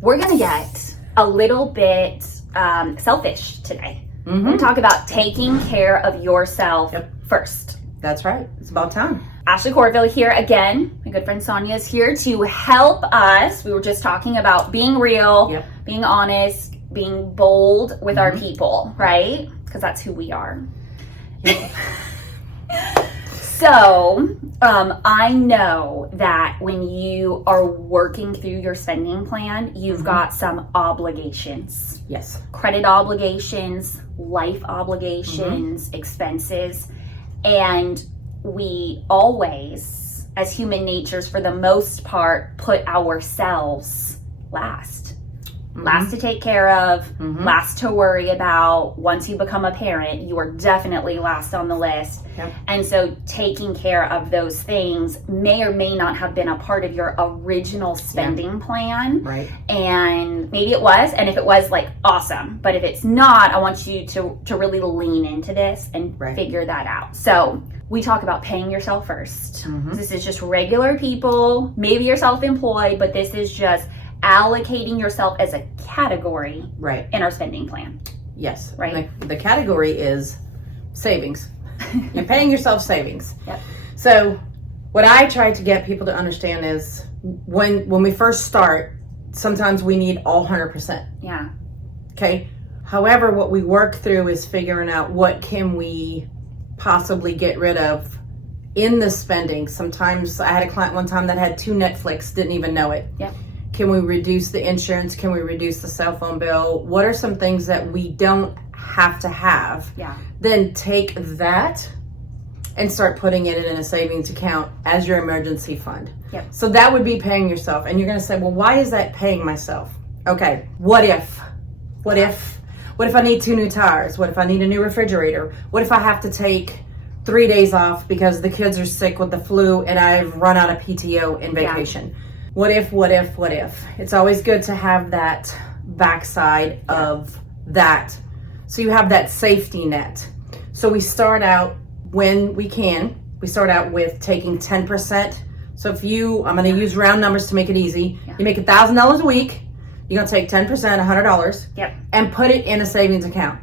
we're going to get a little bit selfish today. We're going to talk about taking care of yourself first. That's right. It's about time. Ashley Corville here again. My good friend Sonia is here to help us. We were just talking about being real, being honest, being bold with our people, right? Because that's who we are. So, I know that when you are working through your spending plan, you've got some obligations. Yes. Credit obligations, life obligations, expenses. And we always, as human natures, for the most part, put ourselves last. Last to take care of, last to worry about. Once you become a parent, you are definitely last on the list. And so taking care of those things may or may not have been a part of your original spending plan. Right. And maybe it was, and if it was, like, awesome. But if it's not, I want you to really lean into this and figure that out. So we talk about paying yourself first. This is just regular people. Maybe you're self-employed, but this is just allocating yourself as a category in our spending plan. Yes. Right. The category is savings. You're paying yourself savings. So what I try to get people to understand is when we first start, sometimes we need all 100%. Yeah. Okay. However, what we work through is figuring out what can we possibly get rid of in the spending. Sometimes I had a client one time that had 2 Netflix, didn't even know it. Can we reduce the insurance? Can we reduce the cell phone bill? What are some things that we don't have to have? Then take that and start putting it in a savings account as your emergency fund. So that would be paying yourself. And you're going to say, well, why is that paying myself? Okay, what if? What if I need 2 new tires? What if I need a new refrigerator? What if I have to take 3 days off because the kids are sick with the flu and I've run out of PTO in vacation? What if? It's always good to have that backside of that. So you have that safety net. So we start out when we can. We start out with taking 10%. So if I'm going to use round numbers to make it easy. You make $1,000 a week. You're going to take 10%, $100, and put it in a savings account.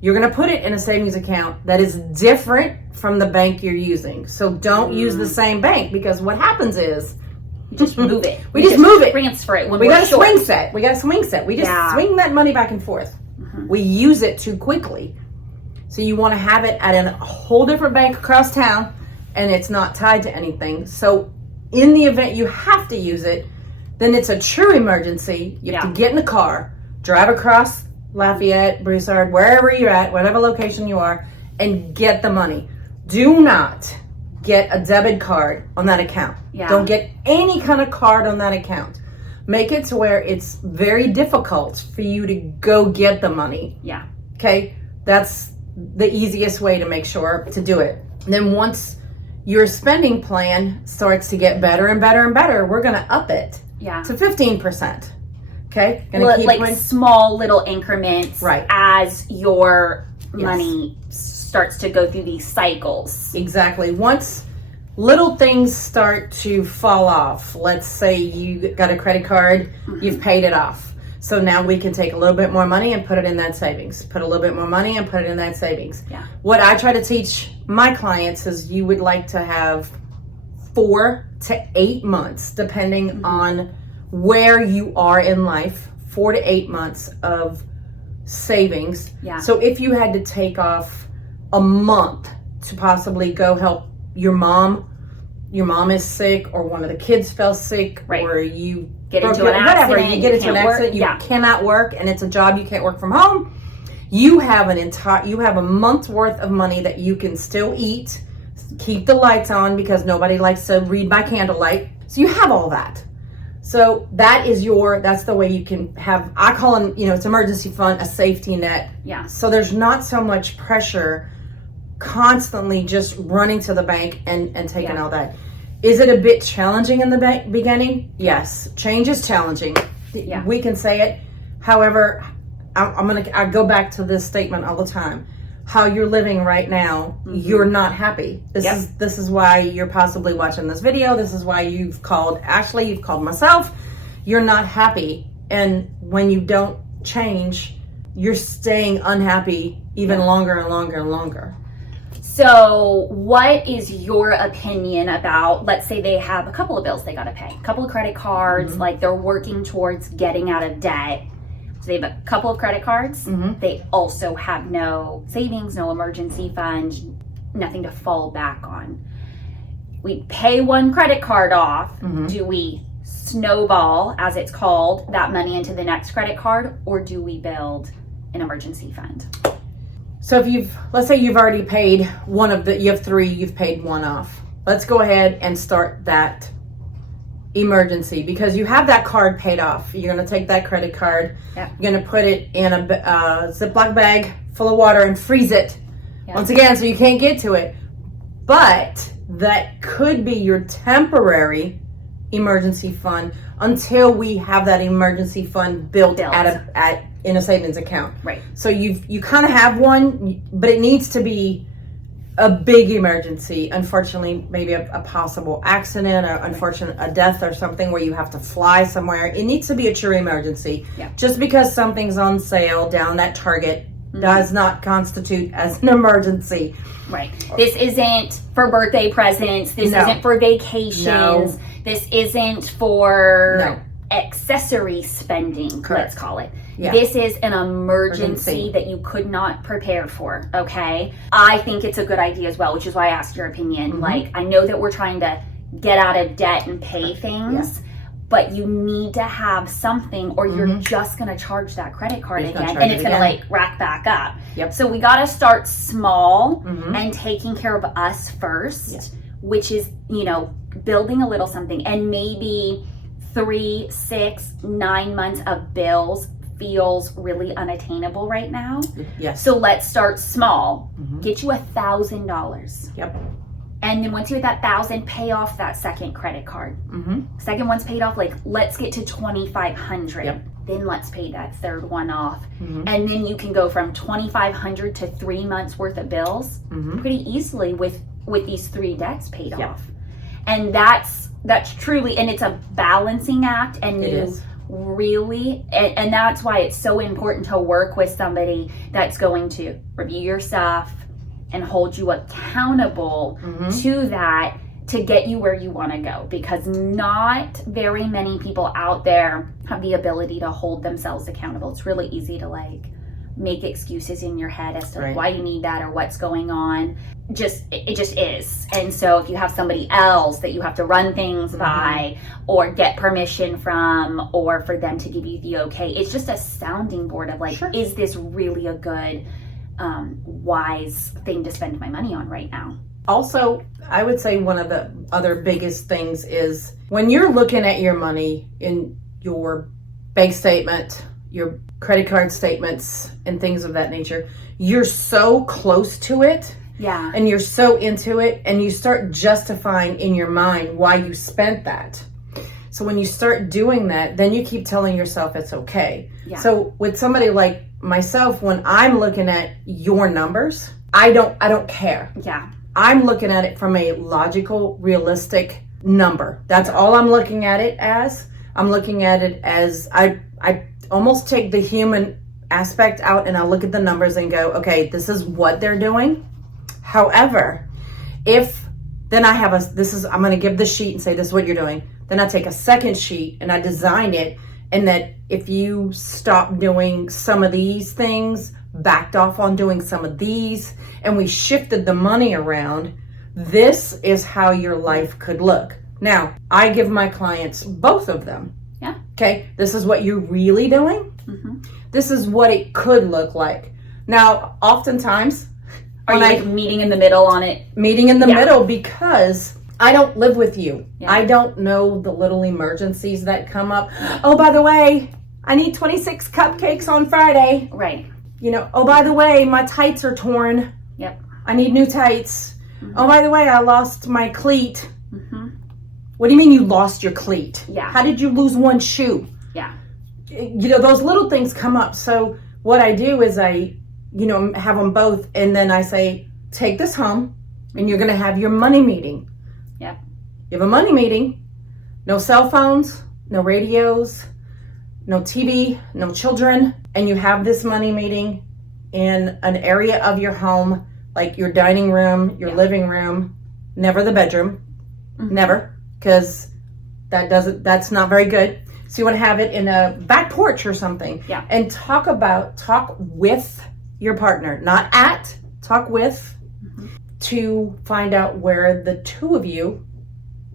You're going to put it in a savings account that is different from the bank you're using. So don't use the same bank, because what happens is just move it. We just move it. Transfer it. We got a swing set. We just swing that money back and forth. We use it too quickly. So you want to have it at a whole different bank across town, and it's not tied to anything. So in the event you have to use it, then it's a true emergency. You have to get in the car, drive across Lafayette, Broussard, wherever you're at, whatever location you are, and get the money. Do not get a debit card on that account. Don't get any kind of card on that account. Make it to where it's very difficult for you to go get the money. Okay? That's the easiest way to make sure to do it. And then once your spending plan starts to get better and better and better, we're going to up it to 15%. Okay? Like small little increments as your money starts to go through these cycles. Exactly. Once little things start to fall off, let's say you got a credit card, you've paid it off. So now we can take a little bit more money and put it in that savings. Put a little bit more money and put it in that savings. What I try to teach my clients is you would like to have 4 to 8 months, depending on where you are in life, 4 to 8 months of savings. So if you had to take off a month to possibly go help your mom is sick, or one of the kids fell sick, or you get into an accident, you get into an accident, you cannot work, and it's a job you can't work from home, you have a month's worth of money that you can still eat, keep the lights on, because nobody likes to read by candlelight. So you have all that. So that's the way you can have, I call them, it's emergency fund, a safety net. So there's not so much pressure constantly just running to the bank and taking all that. Is it a bit challenging in the beginning? Yes. Change is challenging. We can say it. However, I go back to this statement all the time. How you're living right now, you're not happy. This is why you're possibly watching this video. This is why you've called Ashley, you've called myself. You're not happy And when you don't change, you're staying unhappy even longer and longer and longer. So what is your opinion about, let's say they have a couple of bills they got to pay, a couple of credit cards, like they're working towards getting out of debt. So they have a couple of credit cards. They also have no savings, no emergency fund, nothing to fall back on. We pay one credit card off. Do we snowball, as it's called, that money into the next credit card, or do we build an emergency fund? So if let's say you've already paid you have 3, you've paid 1 off. Let's go ahead and start that emergency, because you have that card paid off. You're going to take that credit card, you're going to put it in a Ziploc bag full of water and freeze it once again so you can't get to it. But that could be your temporary emergency fund until we have that emergency fund built in a savings account. Right. So you kind of have one, but it needs to be a big emergency. Unfortunately, maybe a possible accident, or a death or something where you have to fly somewhere. It needs to be a true emergency. Just because something's on sale down at Target does not constitute as an emergency. Right. This isn't for birthday presents. This isn't for vacations. This isn't for accessory spending, let's call it. This is an emergency that you could not prepare for, okay? I think it's a good idea as well, which is why I asked your opinion. Like, I know that we're trying to get out of debt and pay things, but you need to have something, or you're just going to charge that credit card again, and it's going to like rack back up. So we got to start small and taking care of us first, which is, building a little something. And maybe 3, 6, 9 months of bills feels really unattainable right now. So let's start small. Get you $1,000. And then once you're at that 1,000, pay off that second credit card. Second one's paid off. Like, let's get to 2,500. Then let's pay that third one off. And then you can go from 2,500 to 3 months worth of bills pretty easily with these 3 debts paid off. And that's truly, and it's a balancing act. And really, and that's why it's so important to work with somebody that's going to review your stuff and hold you accountable to that, to get you where you want to go, because not very many people out there have the ability to hold themselves accountable. It's really easy to like make excuses in your head as to like why you need that or what's going on. It just is. And so if you have somebody else that you have to run things by or get permission from, or for them to give you the okay, it's just a sounding board of like, is this really a good wise thing to spend my money on right now? Also, I would say one of the other biggest things is when you're looking at your money in your bank statement, your credit card statements, and things of that nature, you're so close to it. And you're so into it, and you start justifying in your mind why you spent that. So when you start doing that, then you keep telling yourself it's okay. So with somebody like myself, when I'm looking at your numbers, I don't care. I'm looking at it from a logical, realistic number. That's all I'm looking at it as. I'm looking at it as I almost take the human aspect out, and I look at the numbers and go, okay, this is what they're doing. However, I'm going to give the sheet and say, this is what you're doing. Then I take a second sheet and I design it, and that if you stop doing some of these things, backed off on doing some of these, and we shifted the money around, this is how your life could look. Now, I give my clients both of them. Okay, this is what you're really doing. This is what it could look like. Now, oftentimes, are you like meeting in the middle on it? Meeting in the middle, because I don't live with you. I don't know the little emergencies that come up. Oh, by the way, I need 26 cupcakes on Friday. Oh, by the way, my tights are torn. I need new tights. Oh, by the way, I lost my cleat. What do you mean you lost your cleat? How did you lose one shoe? Those little things come up. So what I do is I have them both, and then I say, take this home, and you're going to have your money meeting. You have a money meeting, no cell phones, no radios, no TV, no children, and you have this money meeting in an area of your home, like your dining room, your living room, never the bedroom, never, because that's not very good. So you want to have it in a back porch or something. Yeah. And talk with your partner, not talk with, to find out where the two of you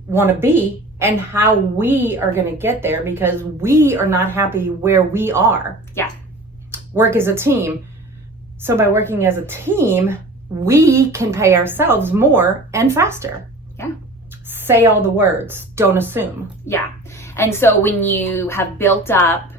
want to be and how we are going to get there, because we are not happy where we are. Yeah. Work as a team. So by working as a team, we can pay ourselves more and faster. Yeah. Say all the words. Don't assume. Yeah. And so when you have built up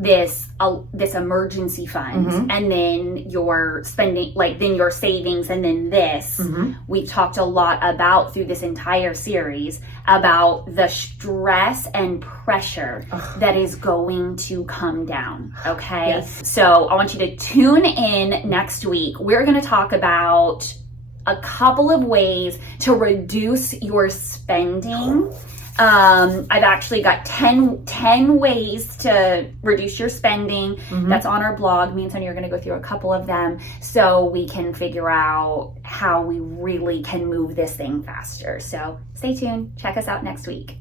this emergency fund, and then your spending, like then your savings, and then this, we've talked a lot about through this entire series about the stress and pressure that is going to come down. Okay. Yes. So I want you to tune in next week. We're going to talk about a couple of ways to reduce your spending. I've actually got 10 ways to reduce your spending. That's on our blog. Me and Sonia are going to go through a couple of them so we can figure out how we really can move this thing faster. So stay tuned. Check us out next week.